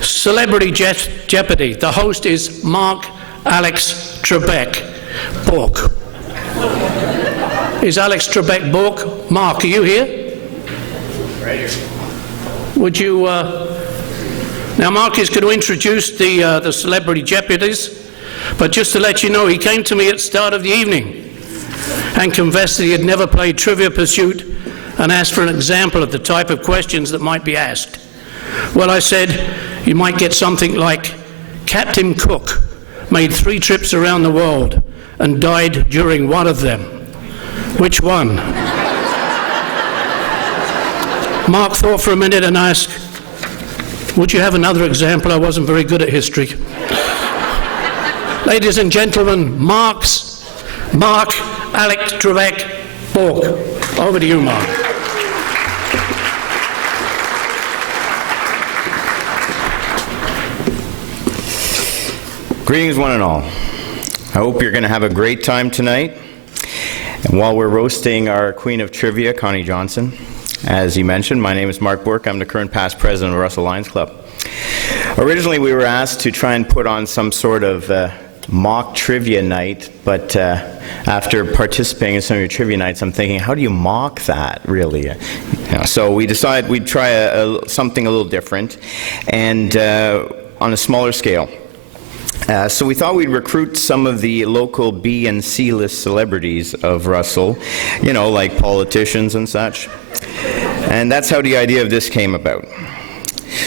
Celebrity Jeopardy. The host is Alex Trebek Bourque. Is Alex Trebek Bourque? Mark, are you here? Right here. Would you... Now, Mark is going to introduce the Celebrity Jeopardies, but just to let you know, he came to me at the start of the evening and confessed that he had never played Trivia Pursuit and asked for an example of the type of questions that might be asked. Well, I said, you might get something like, Captain Cook made 3 trips around the world and died during one of them. Which one? Mark thought for a minute and asked, would you have another example? I wasn't very good at history. Ladies and gentlemen, Mark Alex Trebek Bourque. Over to you, Mark. Greetings, one and all. I hope you're going to have a great time tonight. And while we're roasting our Queen of Trivia, Connie Johnston, as you mentioned, my name is Marc Bourque. I'm the current past president of Russell Lions Club. Originally, we were asked to try and put on some sort of mock trivia night, but after participating in some of your trivia nights, I'm thinking, how do you mock that, really? So we decided we'd try something a little different, and on a smaller scale. So we thought we'd recruit some of the local B and C list celebrities of Russell, you know, like politicians and such. And that's how the idea of this came about.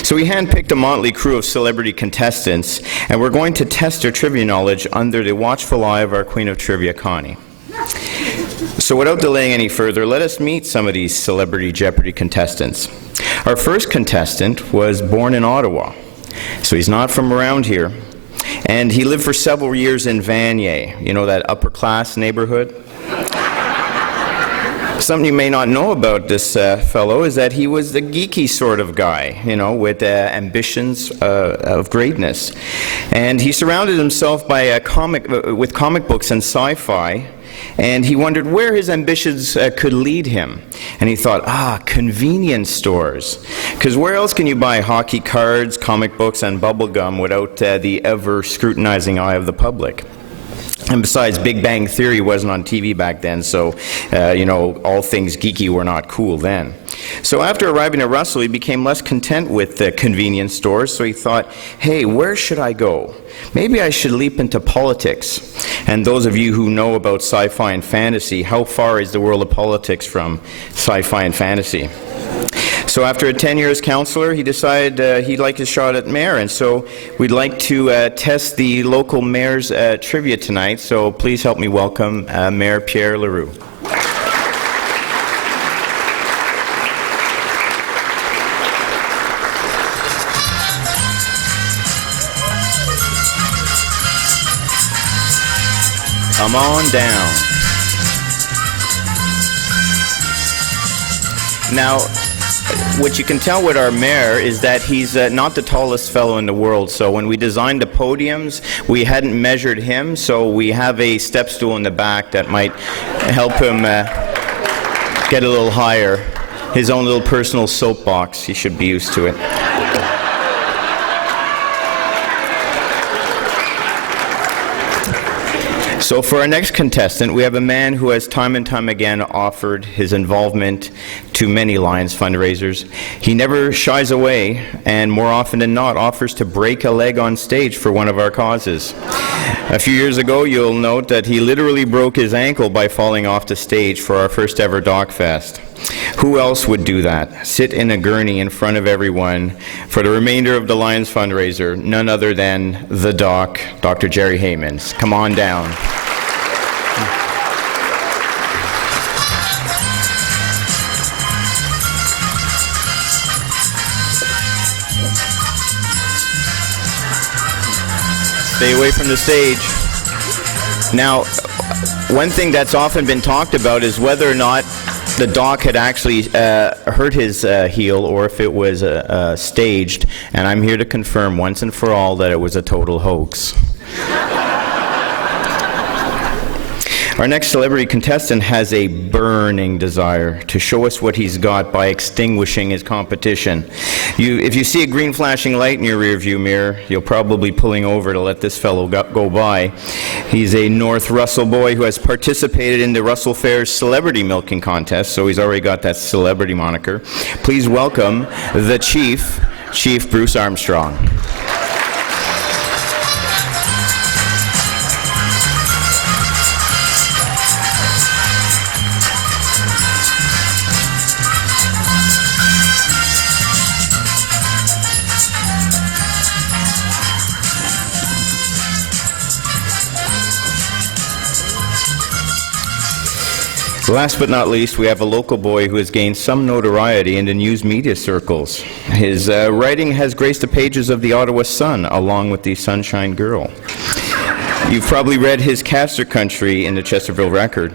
So we handpicked a motley crew of celebrity contestants, and we're going to test their trivia knowledge under the watchful eye of our Queen of Trivia, Connie. So without delaying any further, let us meet some of these Celebrity Jeopardy contestants. Our first contestant was born in Ottawa, so he's not from around here. And he lived for several years in Vanier, you know, that upper-class neighborhood. Something you may not know about this fellow is that he was the geeky sort of guy, you know, with ambitions of greatness. And he surrounded himself by with comic books and sci-fi, and he wondered where his ambitions could lead him. And he thought, convenience stores. Because where else can you buy hockey cards, comic books, and bubble gum without the ever-scrutinizing eye of the public? And besides, Big Bang Theory wasn't on TV back then, so, you know, all things geeky were not cool then. So after arriving at Russell, he became less content with the convenience stores, so he thought, hey, where should I go? Maybe I should leap into politics. And those of you who know about sci-fi and fantasy, how far is the world of politics from sci-fi and fantasy? So after a 10 years counselor, he decided he'd like his shot at mayor, and so we'd like to test the local mayor's trivia tonight, so please help me welcome Mayor Pierre Leroux. Come on down. Now, what you can tell with our mayor is that he's not the tallest fellow in the world, so when we designed the podiums, we hadn't measured him, so we have a step stool in the back that might help him get a little higher. His own little personal soapbox, he should be used to it. So for our next contestant, we have a man who has time and time again offered his involvement to many Lions fundraisers. He never shies away, and more often than not offers to break a leg on stage for one of our causes. A few years ago, you'll note that he literally broke his ankle by falling off the stage for our first ever Doc Fest. Who else would do that? Sit in a gurney in front of everyone for the remainder of the Lions fundraiser, none other than the Doc, Dr. Gerry Heymans. Come on down. Stay away from the stage. Now, one thing that's often been talked about is whether or not the doc had actually hurt his heel or if it was staged, and I'm here to confirm once and for all that it was a total hoax. Our next celebrity contestant has a burning desire to show us what he's got by extinguishing his competition. If you see a green flashing light in your rearview mirror, you'll probably be pulling over to let this fellow go by. He's a North Russell boy who has participated in the Russell Fair's celebrity milking contest, so he's already got that celebrity moniker. Please welcome the Chief Bruce Armstrong. Last but not least, we have a local boy who has gained some notoriety in the news media circles. His writing has graced the pages of the Ottawa Sun, along with the Sunshine Girl. You've probably read his Caster Country in the Chesterfield Record.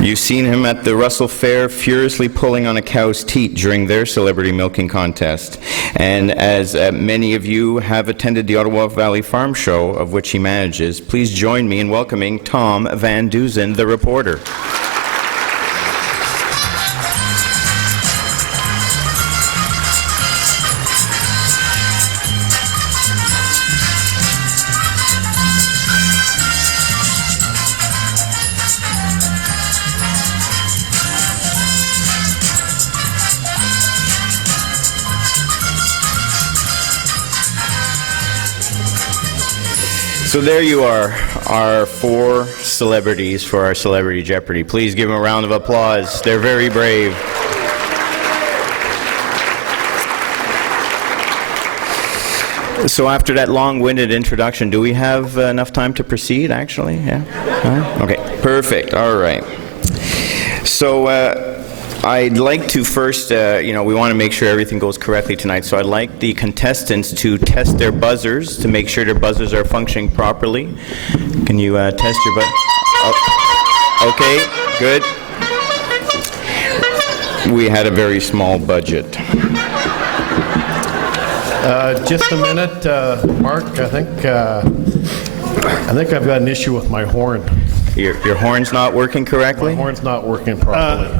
You've seen him at the Russell Fair furiously pulling on a cow's teat during their celebrity milking contest. And as many of you have attended the Ottawa Valley Farm Show, of which he manages, please join me in welcoming Tom Van Dusen, the reporter. So there you are, our 4 celebrities for our Celebrity Jeopardy. Please give them a round of applause. They're very brave. So after that long-winded introduction, do we have enough time to proceed, actually? Yeah? Okay, perfect. All right. So I'd like to first, we want to make sure everything goes correctly tonight, so I'd like the contestants to test their buzzers to make sure their buzzers are functioning properly. Can you test your buzzer? Oh, okay, good. We had a very small budget. Just a minute, Mark. I think I've got an issue with my horn. Your horn's not working correctly? My horn's not working properly.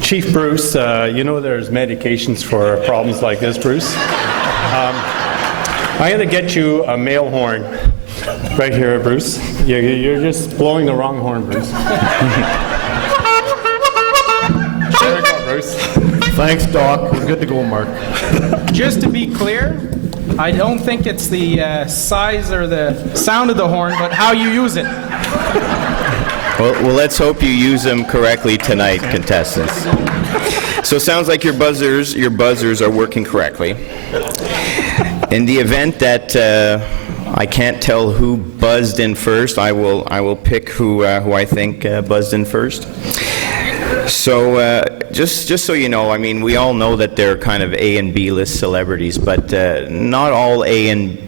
Chief Bruce, you know there's medications for problems like this, Bruce. I'm going to get you a male horn right here, Bruce. You're just blowing the wrong horn, Bruce. There we go, Bruce. Thanks, Doc. We're good to go, Mark. Just to be clear, I don't think it's the size or the sound of the horn, but how you use it. Well, let's hope you use them correctly tonight, contestants. So it sounds like your buzzers are working correctly. In the event that I can't tell who buzzed in first, I will pick who I think buzzed in first. So just so you know, I mean, we all know that they're kind of A and B list celebrities, but not all A and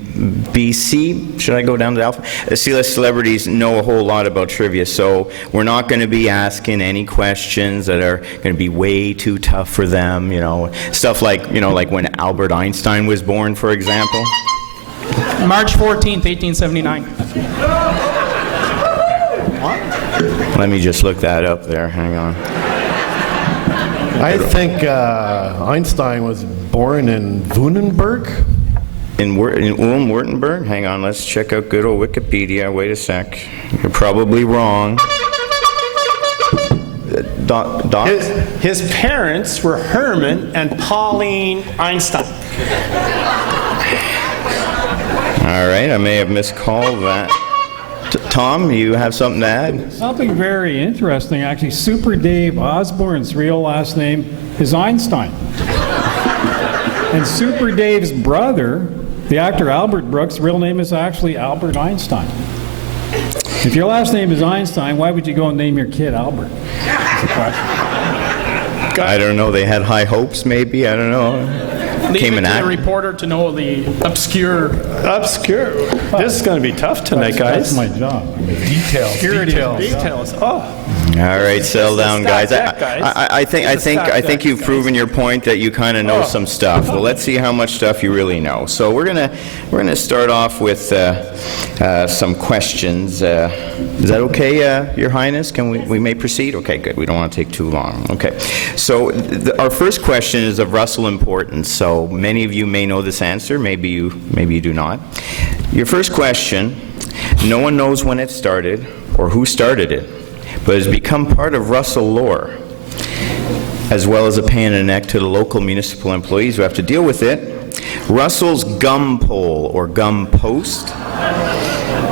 B, C, should I go down to the alpha? C-list celebrities know a whole lot about trivia, so we're not going to be asking any questions that are going to be way too tough for them, stuff like, like when Albert Einstein was born, for example. March 14th, 1879. Let me just look that up there, hang on. I think Einstein was born in Wunenberg. In Württemberg? Hang on, let's check out good old Wikipedia. Wait a sec. You're probably wrong. Doc? His parents were Herman and Pauline Einstein. All right, I may have miscalled that. Tom, you have something to add? Something very interesting, actually. Super Dave Osborne's real last name is Einstein. And Super Dave's brother, the actor Albert Brooks' real name is actually Albert Einstein. If your last name is Einstein, why would you go and name your kid Albert? That's the question. I don't know. They had high hopes, maybe. I don't know. Leave it to the reporter to know the obscure. This is going to be tough tonight, guys. That's my job. Details. Details. Oh. All right, settle down, guys. I This is think you've proven your point that you kind of know some stuff. Well, let's see how much stuff you really know. So we're gonna start off with some questions. Is that okay, Your Highness? Can we may proceed? Okay, good. We don't want to take too long. Okay. So our first question is of Russell importance. So many of you may know this answer. Maybe you do not. Your first question: no one knows when it started or who started it, but has become part of Russell lore, as well as a pain in the neck to the local municipal employees who have to deal with it. Russell's gum pole, or gum post,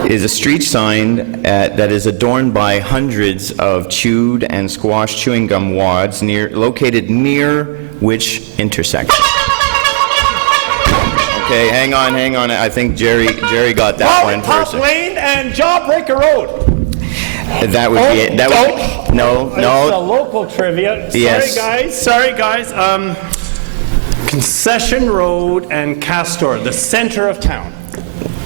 is a street sign that is adorned by hundreds of chewed and squashed chewing gum wads located near which intersection? Okay, hang on. I think Gerry got that one first. Top Lane and Jawbreaker Road. That would be it. No. It's a local trivia. Yes. Sorry, guys. Concession Road and Castor, the center of town.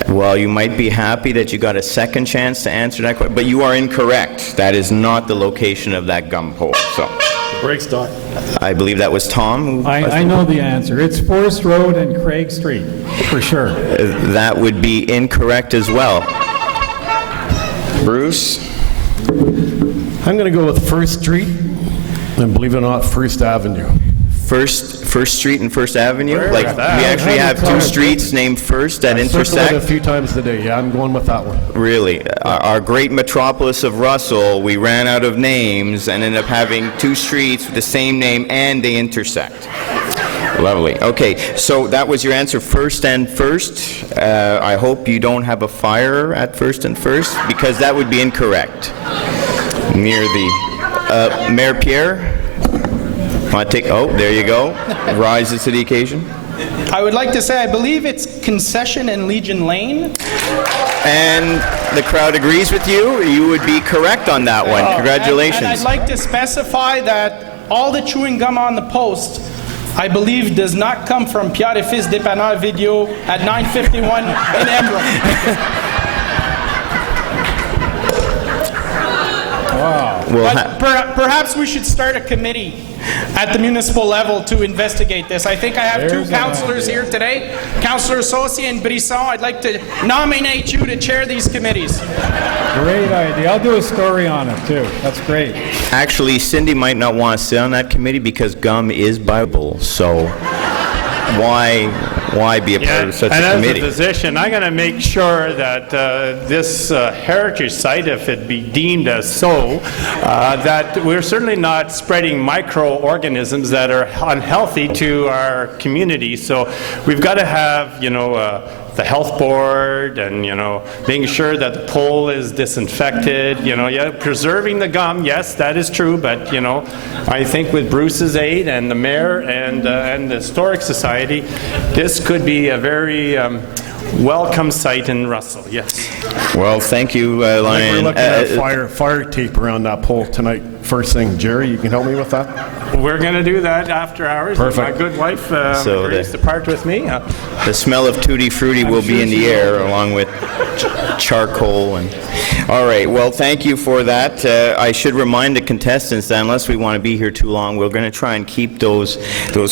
Well, you might be happy that you got a second chance to answer that question, but you are incorrect. That is not the location of that gum pole. So, Breaks down. I believe that was Tom. I know the answer. It's Forest Road and Craig Street, for sure. That would be incorrect as well. Bruce? I'm going to go with First Street, and believe it or not, First Avenue. First Street and First Avenue? Like, we that? actually have two streets named First that Circled it a intersect? few times today. Yeah, I'm going with that one. Really? Our great metropolis of Russell, we ran out of names and ended up having two streets with the same name and they intersect. Lovely. Okay, so that was your answer, First and First. I hope you don't have a fire at First and First, because that would be incorrect. Near the... Mayor Pierre? Want to take... Oh, there you go. Rises to the occasion. I would like to say I believe it's Concession and Legion Lane. And the crowd agrees with you. You would be correct on that one. Congratulations. And I'd like to specify that all the chewing gum on the post, I believe, does not come from Pierre et Fils Dépanneur Video at 951 in Embrun. Well, But perhaps we should start a committee at the municipal level to investigate this. I think I have two councillors here today, Councillor Saucier and Brisson. I'd like to nominate you to chair these committees. Great idea. I'll do a story on it, too. That's great. actually, Cindy might not want to sit on that committee because gum is Bible. So why be a part of such a committee? And as a physician, I'm going to make sure that this heritage site, if it be deemed as so, that we're certainly not spreading microorganisms that are unhealthy to our community. So we've got to have, the health board and, making sure that the pole is disinfected, preserving the gum, yes, that is true, but, I think with Bruce's aid and the mayor and the Historic Society, this could be a very welcome site in Russell, yes. Well, thank you, Lion. We're looking at fire tape around that pole tonight. First thing, Gerry, you can help me with that? We're going to do that after hours. Perfect. My good wife So agrees to part with me. The smell of Tutti Frutti will be in the air, along with charcoal. All right, well, thank you for that. I should remind the contestants that unless we want to be here too long, we're going to try and keep those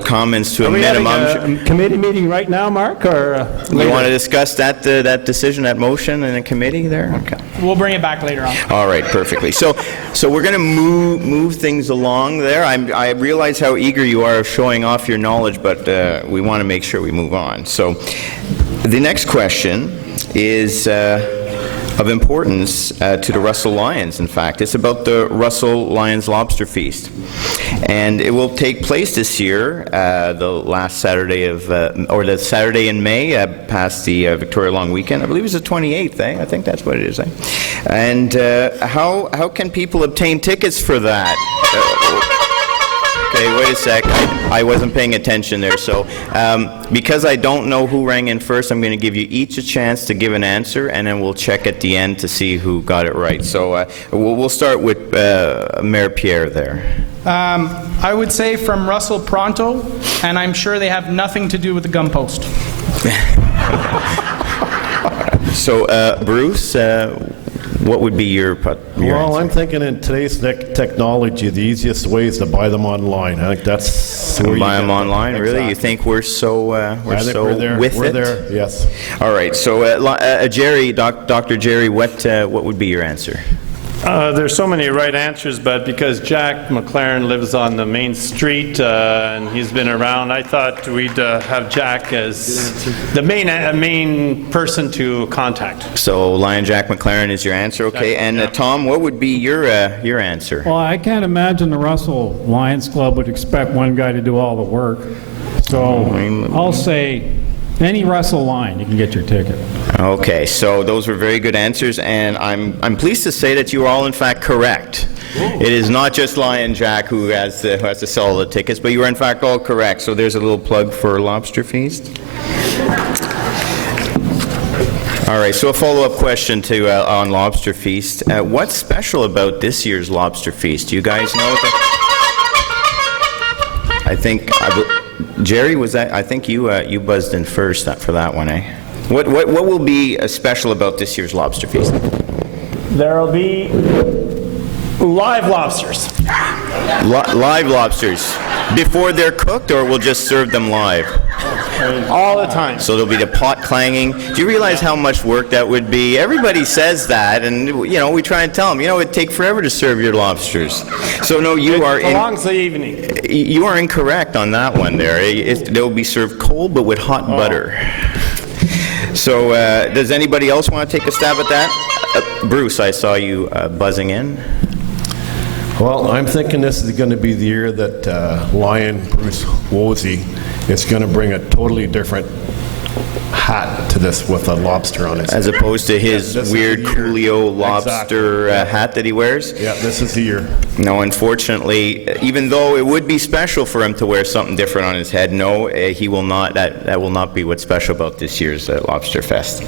comments to a Are we having minimum. a committee meeting right now, Mark, or You later? want to discuss that decision, that motion in a committee there? Okay. We'll bring it back later on. All right, perfectly. So we're going to move things along there. I realize how eager you are of showing off your knowledge, but we want to make sure we move on. So the next question is of importance to the Russell Lions, in fact. It's about the Russell Lions Lobster Feast. And it will take place this year, the last Saturday or the Saturday in May, past the Victoria Long Weekend. I believe it's the 28th, I think that's what it is, And how can people obtain tickets for that? Okay, wait a sec. I wasn't paying attention there. So because I don't know who rang in first, I'm going to give you each a chance to give an answer, and then we'll check at the end to see who got it right. So we'll start with Mayor Pierre there. I would say from Russell Pronto, and I'm sure they have nothing to do with the gum post. So Bruce, What would be your Well, answer? I'm thinking in today's technology, the easiest way is to buy them online. I think that's where you Buy get them online, really? You Exactly. think we're so I think so we're there. with We're it? there, yes. All right. So, Gerry, Dr. Gerry, what would be your answer? There's so many right answers, but because Jack McLaren lives on the main street and he's been around, I thought we'd have Jack as the main person to contact. So, Lion Jack McLaren is your answer, okay? And Yeah. Tom, what would be your answer? Well, I can't imagine the Russell Lions Club would expect one guy to do all the work. So I'll say any Russell Lion, you can get your ticket. Okay, so those were very good answers, and I'm pleased to say that you are all in fact correct. It is not just Lion Jack who has to sell all the tickets, but you are in fact all correct. So there's a little plug for Lobster Feast. All right, so a follow-up question to on Lobster Feast. What's special about this year's Lobster Feast? Do you guys know that? I think Gerry, was that? I think you buzzed in first for that one, eh? What will be special about this year's Lobster Feast? There'll be live lobsters. Live lobsters before they're cooked, or we'll just serve them live? All the time. So there'll be the pot clanging. Do you realize how much work that would be? Everybody says that, and we try and tell them, it'd take forever to serve your lobsters. So no, you are Prolongs the evening. you are incorrect on that one. They'll be served cold, but with hot butter. So does anybody else want to take a stab at that? Bruce, I saw you buzzing in. Well, I'm thinking this is going to be the year that Lion Bruce Wozy is going to bring a totally different hat to this with a lobster on it. As opposed to his this is weird the year. Coolio lobster Exactly. hat that he wears? Yeah, this is the year. No, unfortunately, even though it would be special for him to wear something different on his head, no, he will not. That will not be what's special about this year's Lobster Fest.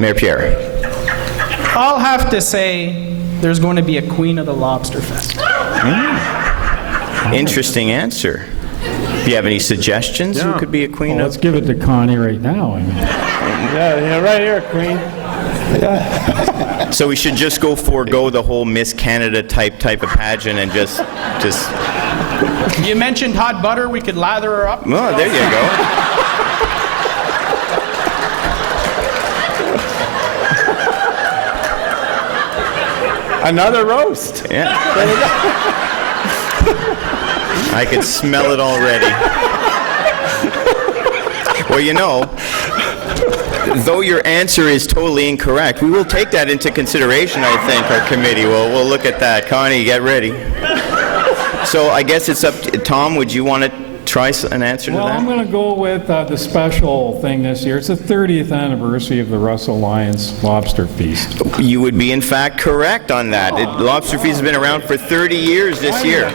Mayor Pierre. I'll have to say there's going to be a Queen of the Lobster Fest. Interesting answer. Do you have any suggestions who could be a queen Well, of? let's give it to Connie right now. I mean, Yeah, right here, Queen. So we should just forego the whole Miss Canada type of pageant and just. You mentioned hot butter. We could lather her up. Well, there you go. Another roast. Yeah. I could smell it already. Well, though your answer is totally incorrect, we will take that into consideration, I think, our committee. We'll look at that. Connie, get ready. So I guess it's up to Tom. Would you want to try an answer to well, that? I'm going to go with the special thing this year. It's the 30th anniversary of the Russell Lions Lobster Feast. You would be, in fact, correct on that. Lobster Feast has been around for 30 years this year.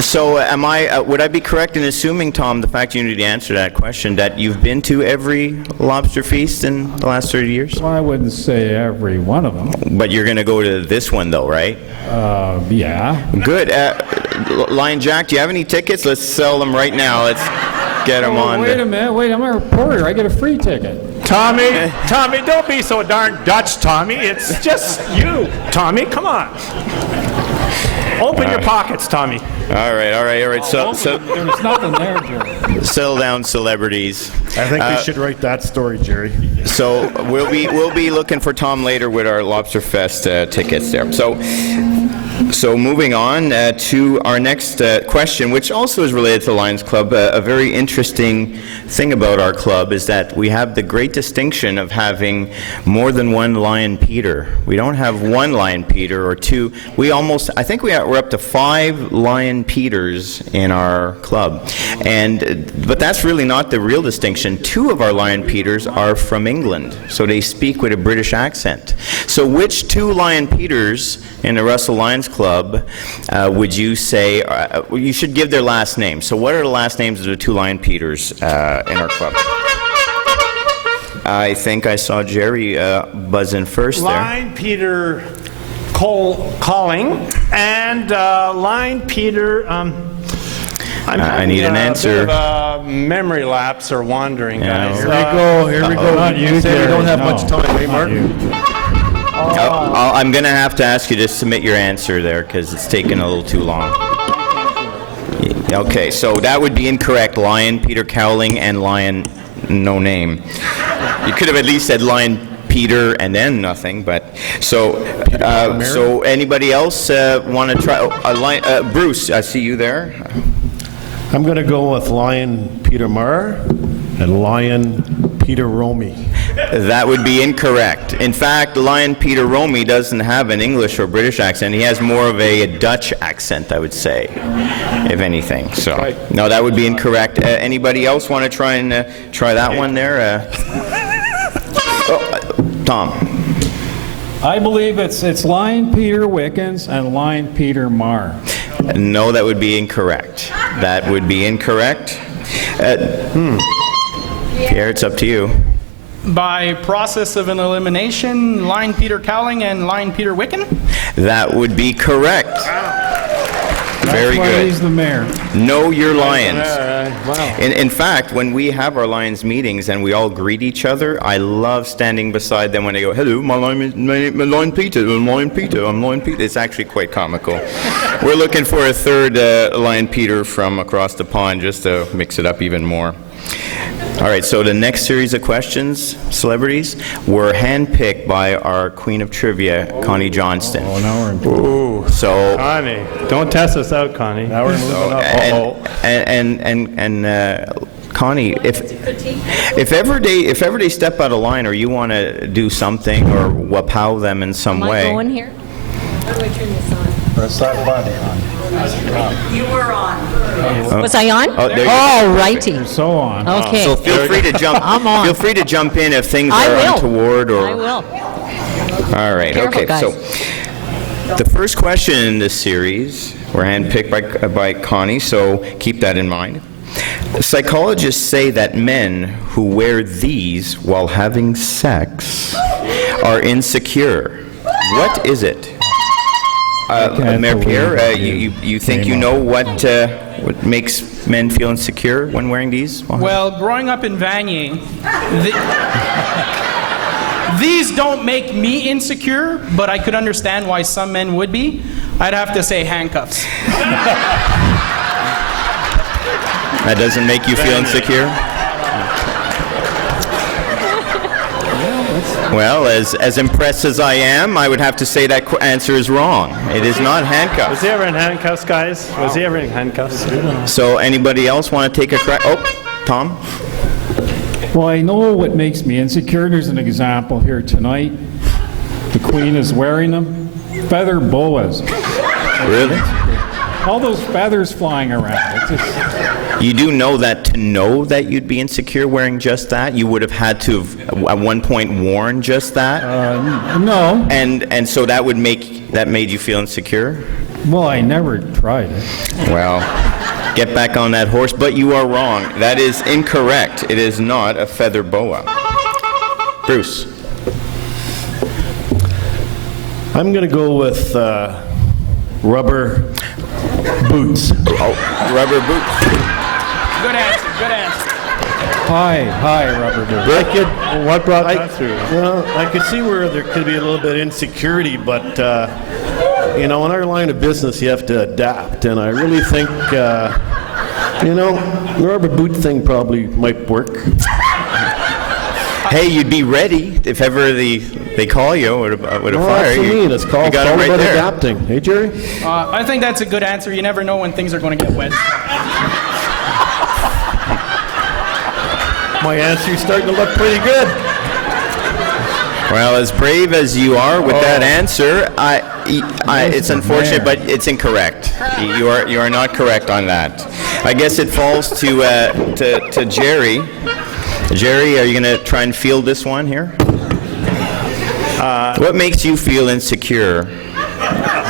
So would I be correct in assuming, Tom, the fact you need to answer that question, that you've been to every Lobster Feast in the last 30 years? Well, I wouldn't say every one of them. But you're going to go to this one, though, right? Yeah. Good. Lion Jack, do you have any tickets? Let's sell them right now. Let's get them on. Wait a minute. Wait, I'm a reporter. I get a free ticket. Tommy, don't be so darn Dutch, Tommy. It's just you, Tommy. Come on. Open your pockets, Tommy. All right. So There's nothing there, Jerry. settle down, celebrities. I think we should write that story, Gerry. So we'll be looking for Tom later with our Lobster Fest tickets there. So moving on to our next question, which also is related to Lions Club. A very interesting thing about our club is that we have the great distinction of having more than one Lion Peter. We don't have one Lion Peter or two. I think we're up to 5 Lion Peters in our club. But that's really not the real distinction. 2 of our Lion Peters are from England, so they speak with a British accent. So which 2 Lion Peters in the Russell Lions Club would you say, you should give their last names. So what are the last names of the 2 Lion Peters in our club? I think I saw Gerry buzz in first there. Line Peter Calling and Line Peter. I need an answer. A bit of a memory lapse or wandering, guys. Here we go. Not you, Say we don't have Jerry. much time, eh, Mark? I'm going to have to ask you to submit your answer there because it's taken a little too long. Okay, so that would be incorrect. Lion, Peter Cowling, and Lion, no name. You could have at least said Lion, Peter, and then nothing. But so anybody else want to try? Bruce, I see you there. I'm going to go with Lion Peter Marr and Lion Peter Romy. That would be incorrect. In fact, Lion Peter Romy doesn't have an English or British accent. He has more of a Dutch accent, I would say, if anything. So, no, that would be incorrect. Anybody else want to try that one there? Tom. I believe it's Lion Peter Wickens and Lion Peter Marr. No, that would be incorrect. That would be incorrect. Pierre, it's up to you. By process of an elimination, Lion Peter Cowling and Lion Peter Wicken? That would be correct. Very That's why good. he's the mayor. Know your lions. Wow. In fact, when we have our Lions meetings and we all greet each other, I love standing beside them when they go, "Hello, my name is Lion Peter, I'm Lion Peter, I'm Lion Peter." It's actually quite comical. We're looking for a third Lion Peter from across the pond just to mix it up even more. All right, so the next series of questions, celebrities, were handpicked by our Queen of Trivia, Connie Johnston. Oh, now we're in Ooh, So, Connie, don't test us out, Connie. Now we're moving up. Connie, if ever they step out of line or you want to do something or wapow them in some Am way. I going here? How do I turn this on? Press that button. You were on. Was I on? Oh, there you go. Oh, righty. So on. Okay. So feel free to jump. I'm on. Feel free to jump in if things I are will. untoward or. I will. All right. Careful, okay. guys. So the first question in this series were handpicked by Connie. So keep that in mind. Psychologists say that men who wear these while having sex are insecure. What is it? Mayor Pierre, you think you know what makes men feel insecure when wearing these? Well, growing up in Vanier, these don't make me insecure, but I could understand why some men would be. I'd have to say handcuffs. That doesn't make you feel insecure? Well, as impressed as I am, I would have to say that answer is wrong. It is not handcuffs. Was he ever in handcuffs, guys? Was he ever in handcuffs? So anybody else want to take a crack? Oh, Tom? Well, I know what makes me insecure. There's an example here tonight. The Queen is wearing them. Feather boas. Really? All those feathers flying around. It's just, You do know that to know that you'd be insecure wearing just that, you would have had to have at one point worn just that? no. And so that made you feel insecure? Well, I never tried it. Well, get back on that horse, but you are wrong. That is incorrect. It is not a feather boa. Bruce. I'm going to go with rubber boots. Oh, rubber boots. Good answer, good answer. Hi, rubber dude. What brought that through? Well, I could see where there could be a little bit of insecurity, but in our line of business, you have to adapt, and I really think, the rubber boot thing probably might work. Hey, you'd be ready if ever they call you with a fire. That's what I mean. It's called got it all right about there. adapting. Hey, Jerry? I think that's a good answer. You never know when things are going to get wet. My answer's starting to look pretty good. Well, as brave as you are with that answer, it's unfortunate, but it's incorrect. You are not correct on that. I guess it falls to Gerry. Gerry, are you going to try and field this one here? What makes you feel insecure?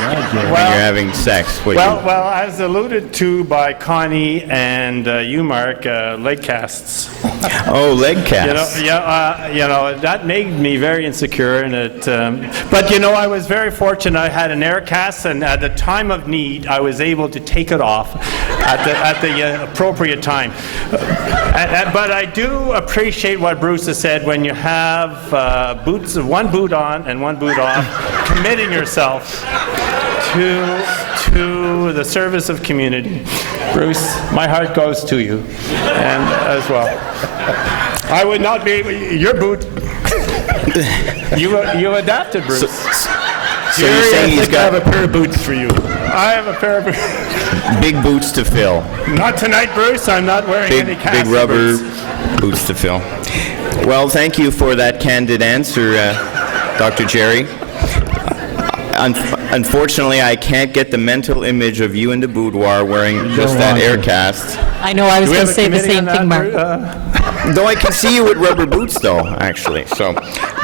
when you're having sex? What do you- Well, as alluded to by Connie and you, Mark, leg casts. Oh, leg casts. That made me very insecure, and it. But I was very fortunate. I had an air cast, and at the time of need, I was able to take it off at the appropriate time. But I do appreciate what Bruce has said. When you have one boot on and one boot off, committing yourself to the service of community. Bruce, my heart goes to you, and as well. I would not be your boot. You adapted, Bruce. So you're saying he's I got have a pair of boots for you. I have a pair of boots. big boots to fill. Not tonight, Bruce. I'm not wearing any cast Big rubber boots. boots to fill. Well, thank you for that candid answer, Dr. Gerry. Unfortunately, I can't get the mental image of you in the boudoir wearing just that air cast. I know, I was going to say the same thing, Mark. Though I can see you with rubber boots, though, actually. So,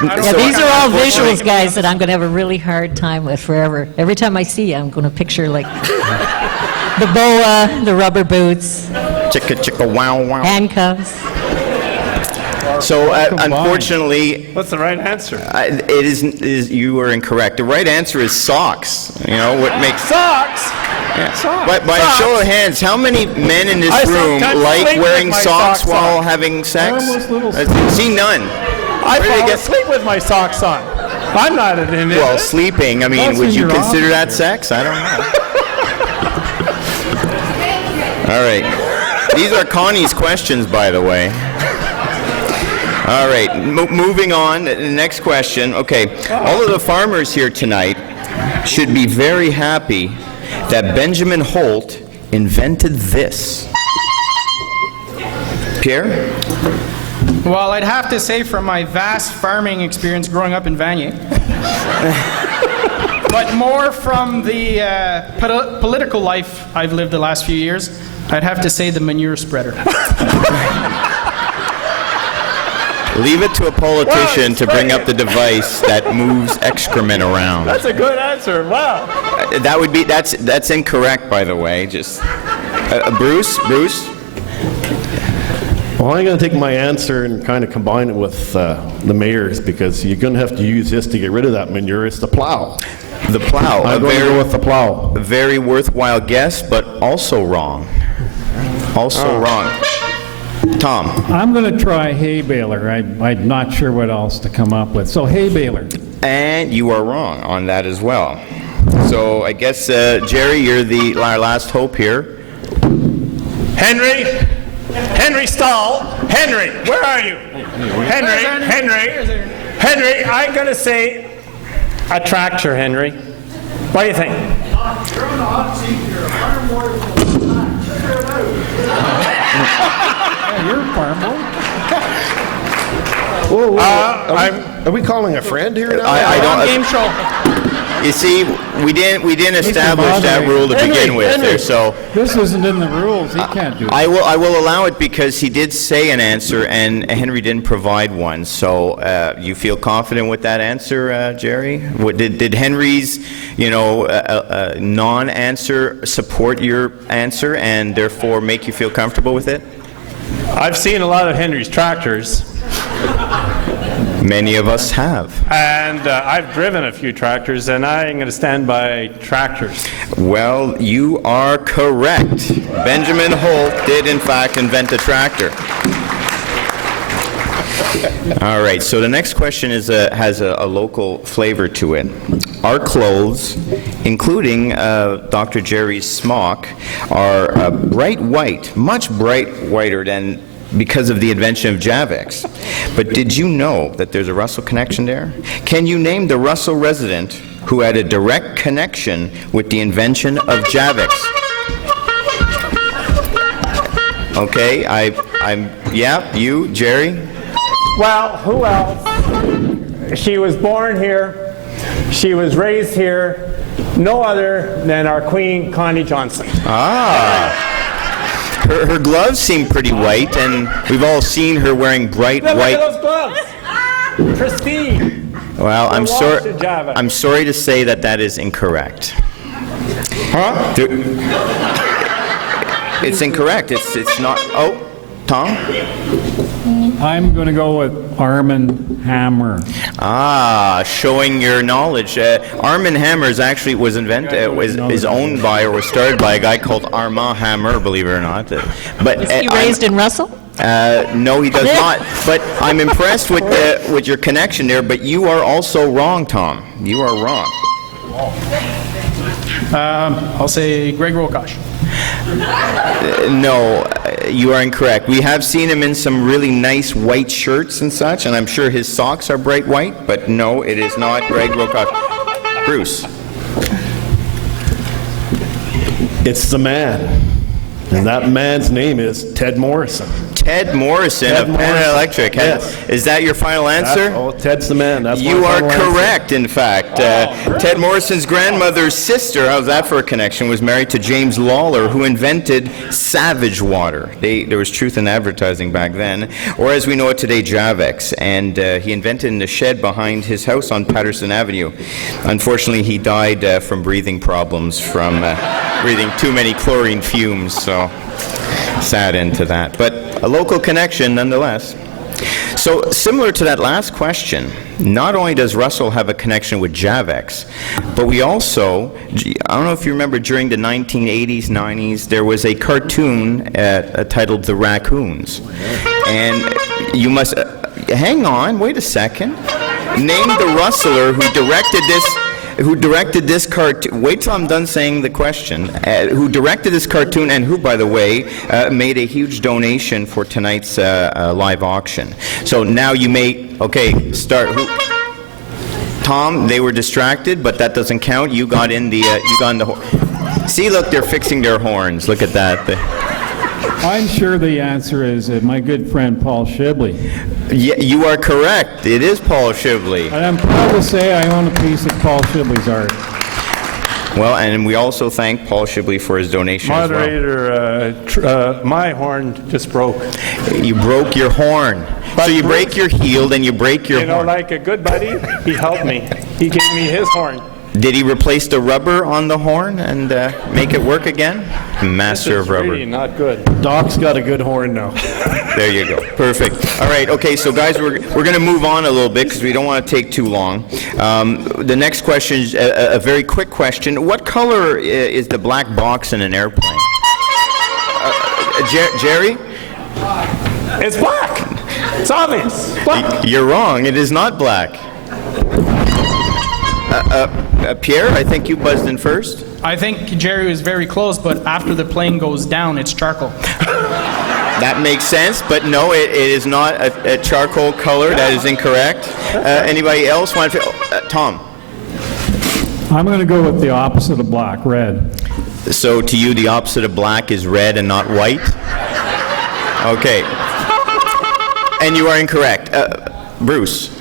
Yeah, these are all visuals, guys, that I'm going to have a really hard time with forever. Every time I see you, I'm going to picture, like, the boa, the rubber boots, chicka chicka wow wow. handcuffs. So, unfortunately, What's the right answer? it is you are incorrect. The right answer is socks. You know what makes Socks. Yeah. Socks. By a show of hands, how many men in this I room sometimes like sleep wearing with my socks socks while on. having sex? Almost little See, none. I Where did they fall get- asleep with my socks on. I'm not an idiot. Well, sleeping. I mean, That's would in you your consider that office. sex? I don't know. All right. These are Connie's questions, by the way. All right. Moving on. The next question. Okay. All of the farmers here tonight should be very happy that Benjamin Holt invented this. Pierre? Well, I'd have to say from my vast farming experience growing up in Vanier, but more from the political life I've lived the last few years, I'd have to say the manure spreader. Leave it to a politician to bring up the device that moves excrement around. That's a good answer. Wow. That would be that's incorrect, by the way. Just Bruce. Well, I'm going to take my answer and kind of combine it with the mayor's, because you're going to have to use this to get rid of that manure. It's the plow. The plow. I'm going to go with the plow. A very worthwhile guess, but also wrong. Also wrong. Tom. I'm going to try hay baler. I'm not sure what else to come up with. So hay baler. And you are wrong on that as well. So I guess, Gerry, you're our last hope here. Henry Stahl. Henry, where are you? Henry, I'm going to say a tractor, Henry. What do you think? Yeah, you're a farm boy. Whoa. Are we calling a friend here now? I don't. Game show. You see, we didn't establish that moderator. rule to begin with. There, so. This isn't in the rules. He can't do it. I will allow it because he did say an answer and Henry didn't provide one. So you feel confident with that answer, Gerry? Did Henry's non-answer support your answer and therefore make you feel comfortable with it? I've seen a lot of Henry's tractors, Many of us have. and I've driven a few tractors, and I'm going to stand by tractors. Well, you are correct. Benjamin Holt did in fact invent the tractor. All right, so the next question has a local flavor to it. Our clothes, including Dr. Gerry's smock, are bright white, much bright whiter than because of the invention of Javex. But did you know that there's a Russell connection there? Can you name the Russell resident who had a direct connection with the invention of Javex? Okay, you, Gerry? Well, who else? She was born here. She was raised here. No other than our Queen, Connie Johnston. Her gloves seem pretty white, and we've all seen her wearing bright Look white. at those gloves. Pristine. Well, They're washed in Java. I'm sorry to say that is incorrect. Huh? It's incorrect. It's not. Oh, Tom? I'm going to go with Arm & Hammer. Ah, showing your knowledge. Arm & Hammer is actually is owned by or was started by a guy called Armand Hammer, believe it or not. But Was he raised in Russell? no, he does not. But I'm impressed with your connection there. But you are also wrong, Tom. You are wrong. I'll say Greg Rokosh. No, you are incorrect. We have seen him in some really nice white shirts and such, and I'm sure his socks are bright white, but no, it is not Greg Rokosh. Bruce. It's the man. And that man's name is Ted Morrison. Ted Morrison of Canada Electric. Yes. Is that your final answer? Ted's the man. That's my You are final answer. correct, in fact. Ted Morrison's grandmother's sister, how's that for a connection, was married to James Lawler, who invented Savage Water. There was truth in advertising back then, or as we know it today, Javex. And he invented in the shed behind his house on Patterson Avenue. Unfortunately, he died from breathing problems from breathing too many chlorine fumes, so sad end to that. But a local connection nonetheless. So similar to that last question, not only does Russell have a connection with Javex, but we also, I don't know if you remember during the 1980s, 90s, there was a cartoon titled The Raccoons. And you must, hang on, wait a second. Name the Rustler who directed this cartoon. Wait till I'm done saying the question. Who directed this cartoon and who, by the way, made a huge donation for tonight's live auction. So now you may, okay, start. Tom, they were distracted, but that doesn't count. You got in the, see, look, they're fixing their horns. Look at that. I'm sure the answer is my good friend Paul Shibley. Yeah, you are correct. It is Paul Shibley. And I'm proud to say I own a piece of Paul Shibley's art. Well, and we also thank Paul Shibley for his donation as well. Moderator, my horn just broke. You broke your horn. So you break your heel, then you break your You know, horn. like a good buddy, he helped me. He gave me his horn. Did he replace the rubber on the horn and make it work again? Master of rubber. Really not good. Doc's got a good horn now. There you go. Perfect. All right. Okay. So, guys, we're going to move on a little bit because we don't want to take too long. The next question is a very quick question. What color is the black box in an airplane? Gerry? It's black. It's obvious. Black. You're wrong. It is not black. Pierre, I think you buzzed in first. I think Gerry was very close, but after the plane goes down, it's charcoal. That makes sense, but no, it is not a charcoal color. That is incorrect. Anybody else want to? Tom. I'm going to go with the opposite of black, red. So to you, the opposite of black is red and not white? Okay. And you are incorrect. Bruce.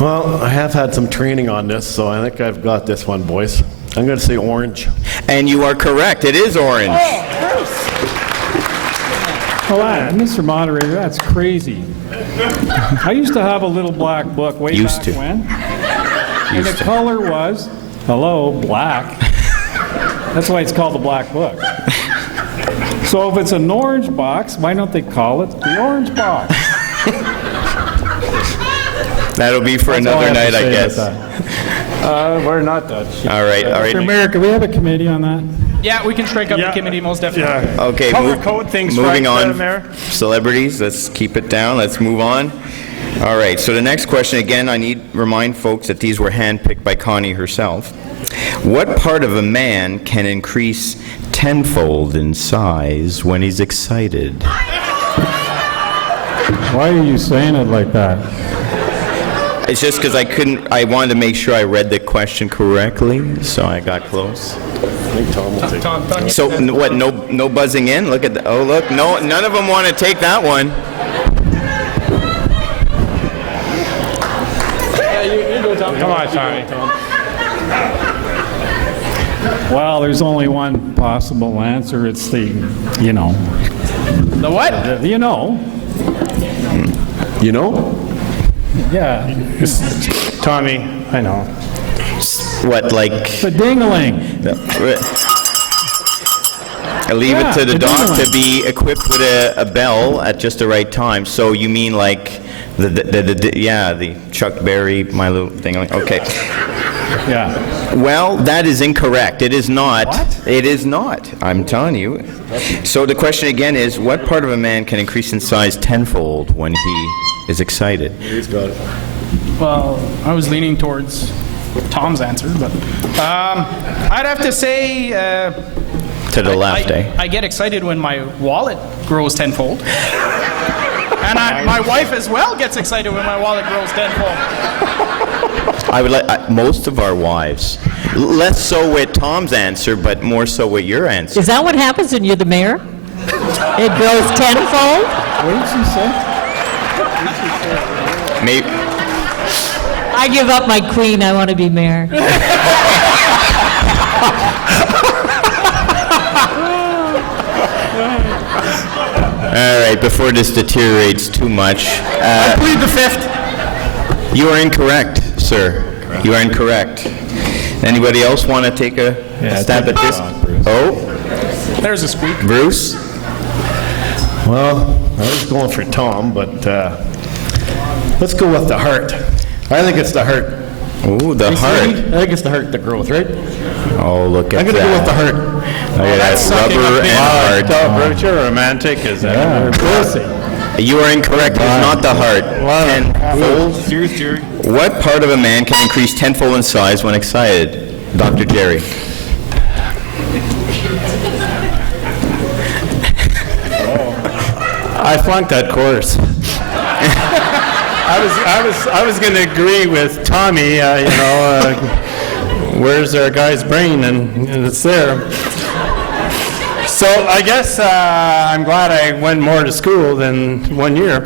Well, I have had some training on this, so I think I've got this one, boys. I'm going to say orange. And you are correct. It is orange. Oh, Mr. Moderator, that's crazy. I used to have a little black book way back when. And the color was, black. That's why it's called the black book. So if it's an orange box, why don't they call it the orange box? That'll be for another night, I guess. We're not done. All right. Mr. Mayor, can we have a committee on that? Yeah, we can strike up the committee, most definitely. Yeah. Okay, Color code things moving right, on. Mayor. Celebrities, let's keep it down. Let's move on. All right, so the next question, again, I need to remind folks that these were handpicked by Connie herself. What part of a man can increase tenfold in size when he's excited? Why are you saying it like that? It's just because I wanted to make sure I read the question correctly, so I got close. I think Tom will take it. So, what, no buzzing in? Look at oh, look, no, none of them want to take that one. Come on, Tommy. Well, there's only one possible answer. It's the, The what? You know. You know? Yeah. Tommy, I know. What, like... The ding-a-ling. I leave it to the the dog ding-a-ling. to be equipped with a bell at just the right time. So you mean like the Chuck Berry, my little thing. Okay. Yeah. Well, that is incorrect. It is not. What? It is not. I'm telling you. So the question again is, what part of a man can increase in size tenfold when he is excited? Well, I was leaning towards Tom's answer, but I'd have to say To the left, eh? I get excited when my wallet grows tenfold. And my wife as well gets excited when my wallet grows tenfold. I would like most of our wives, less so with Tom's answer, but more so with your answer. Is that what happens when you're the mayor? It grows tenfold? What did she say? Maybe. I give up my queen. I want to be mayor. All right, before this deteriorates too much. I plead the fifth. You are incorrect, sir. You are incorrect. Anybody else want to take a stab at this? Oh, There's a squeak. Bruce? Well, I was going for Tom, but let's go with the heart. I think it's the heart. Oh, the heart. I think it's the heart that grows, right? Oh, look at I'm that. going to go with the heart. Look at that rubber and heart. Bruce, you're romantic, is that? You are incorrect. It is not the heart. Tenfold. Cheers, Jerry. What part of a man can increase tenfold in size when excited? Dr. Gerry. I flunked that course. I was going to agree with Tommy. Where's our guy's brain, and it's there. So I guess I'm glad I went more to school than 1 year.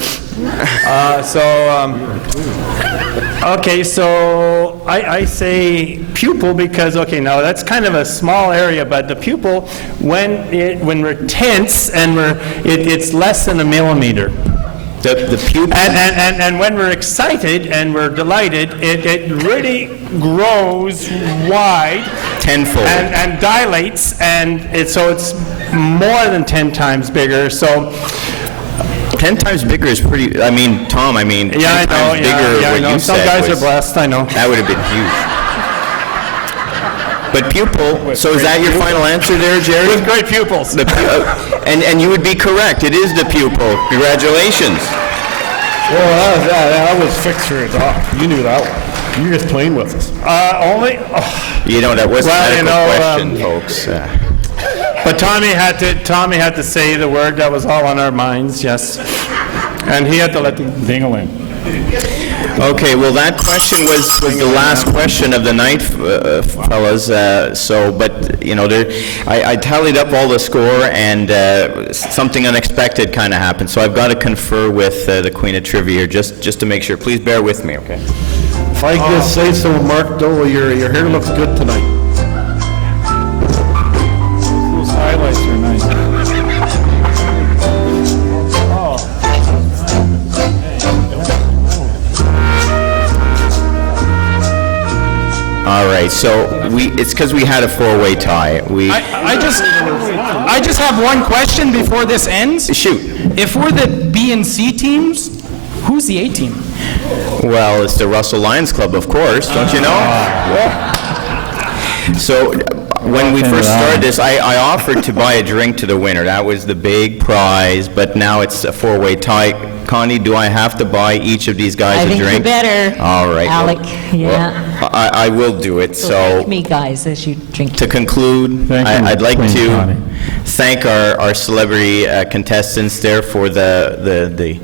Okay, so I say pupil because, okay, now that's kind of a small area, but the pupil, when we're tense and it's less than a millimeter. The pupil. And when we're excited and we're delighted, it really grows wide. Tenfold. And dilates, so it's more than 10 times bigger. So 10 times bigger is pretty, Tom, 10 yeah, I know, times bigger yeah, I what know. you Some said guys was- are blessed, I know. That would have been huge. But pupil, so is that your final answer there, Jerry? With great pupils. And you would be correct. It is the pupil. Congratulations. Well, that was fixture off. You knew that one. You're just playing with us. You know, that wasn't Well, a you medical know, question, folks. But Tommy had to say the word that was all on our minds, yes. And he had to let the Ding-a-ling. Okay, well, that question was the last question of the night, fellas. I tallied up all the score, and something unexpected kind of happened. So I've got to confer with the Queen of Trivia here, just to make sure. Please bear with me, okay? If I just say so, Mark, though, your hair looks good tonight. Those highlights are nice. All right, so it's because we had a four-way tie. I just have one question before this ends. Shoot. If we're the B and C teams, who's the A team? Well, it's the Russell Lions Club, of course, don't you know? So when we first started this, I offered to buy a drink to the winner. That was the big prize, but now it's a four-way tie. Connie, do I have to buy each of these guys I a think drink? you better. All right. Alec, yeah. Well, I will do it. So So thank me, guys, as you drink. to conclude, Thank you, I'd like Queen to Connie. thank our celebrity contestants there for the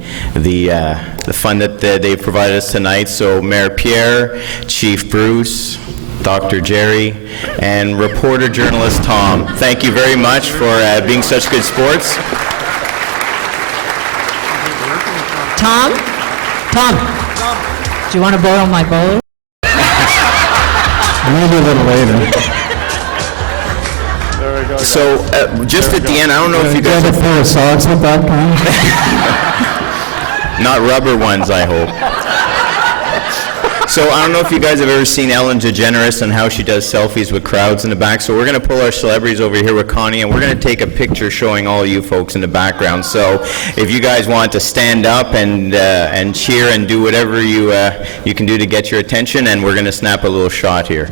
fun that they provided us tonight. So Mayor Pierre, Chief Bruce, Dr. Gerry, and reporter journalist Tom. Thank you very much for being such good sports. Tom? Do you want to borrow my bowl? Maybe a little later. So just at the end, I don't know if you Do you have guys, a pair of socks with that, Tom? not rubber ones, I hope. So I don't know if you guys have ever seen Ellen DeGeneres and how she does selfies with crowds in the back. So we're going to pull our celebrities over here with Connie, and we're going to take a picture showing all you folks in the background. So if you guys want to stand up and cheer and do whatever you can do to get your attention, and we're going to snap a little shot here.